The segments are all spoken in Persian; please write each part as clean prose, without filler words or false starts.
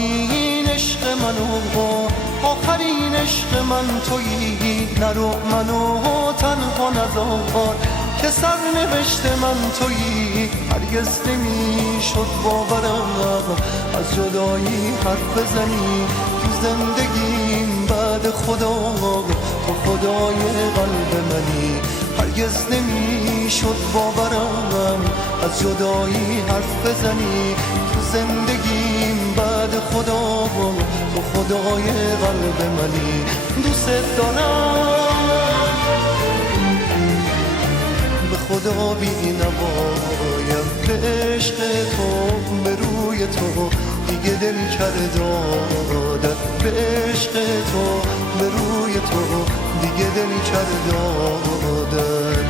اولین عشق منو آخرین عشق من تویی، نرو منو تنها نذار که سرنوشت من تویی. هرگز نمیشد باورم از جدایی حرف بزنی تو زندگیم بعد خدا، تو خدای قلب منی. هرگز نمیشد باورم از جدایی حرف بزنی تو زندگیم بعد خدا، تو خدای قلب منی. دوست دارم به خدا بی نوایم، به عشق تو به روی تو دیگه دل کردادم، به عشق تو به روی تو دیگه دل کردادم.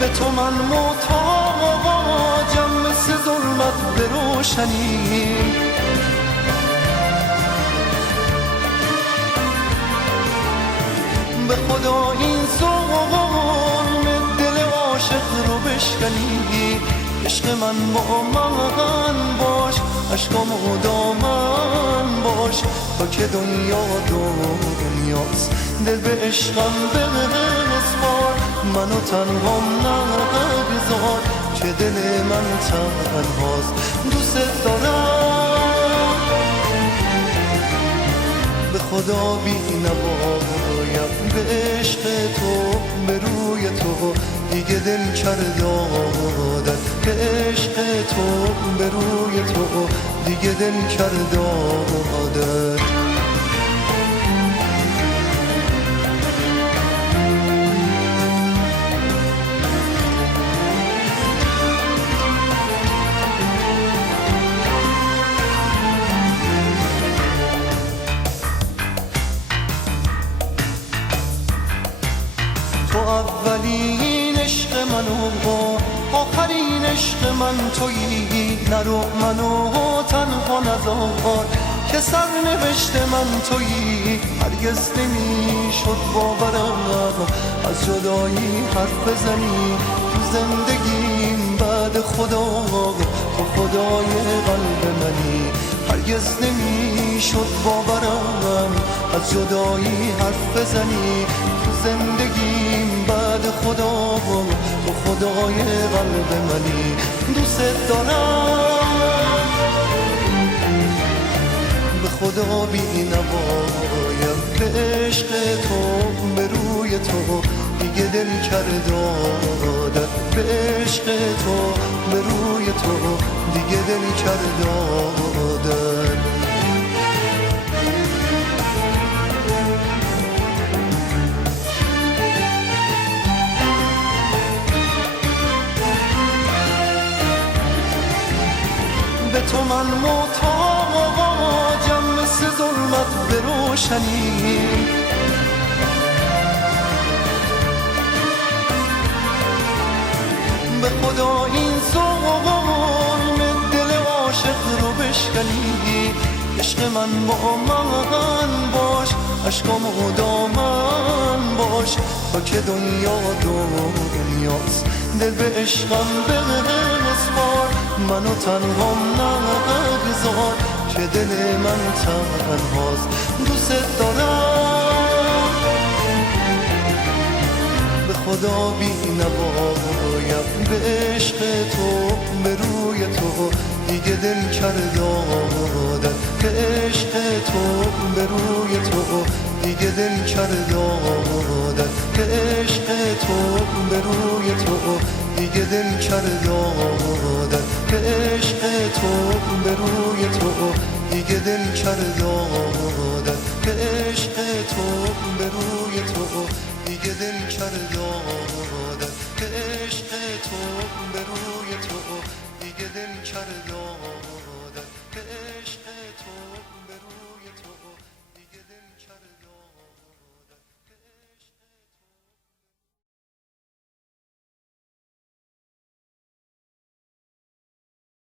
به تو من محتاجم مثل ظلمت به روشنی، به خدا این ظلم دل عاشق رو بشکنی. عشق من با من باش، عشقامو دامن باش، تا که دنیا دنیاست دل به عشقم بسپار. منو تنها نگذار که دل من تنهاست. دوست دارم به خدا بی نوایم، به عشق تو به روی تو دیگه دل کردادم، به عشق تو به روی تو دیگه دل کردادم. تو اولین عشق منو آخرین عشق من تویی، نرو منو تنها نذار که سرنوشت من تویی. هرگز نمیشد باورم از جدایی حرف بزنی تو زندگیم بعد خدا، تو خدای قلب منی. هرگز نمیشد باورم از جدایی حرف بزنی تو زندگیم بعد خدا، تو خدای قلب منی. دوست دارم به خدا بی نوایم، به عشق تو به روی تو دیگه دل کردادم، به عشق تو به روی تو دیگه دل کردادم. به تو من محتاجم مثل ظلمت به روشنی، به خدا این ظلم دل عاشق رو بشکنی. عشق من با من باش، عشقامو دامن باش، تا که دنیا دنیاست دل به عشقم بسپار. منو تنها نگذار که دل من تنهاست. دوست دارم به خدا بی نوایم، به عشق تو به روی تو دیگه دل کردادم، به عشق تو به روی تو دیگه دل کردادم، به عشق تو به روی تو دیگه دل کردادم، به عشق تو به روی تو دیگه دل کردادم، به عشق تو به روی تو دیگه دل کردادم، به عشق تو به روی تو دیگه دل کردادم، به عشق تو به روی تو.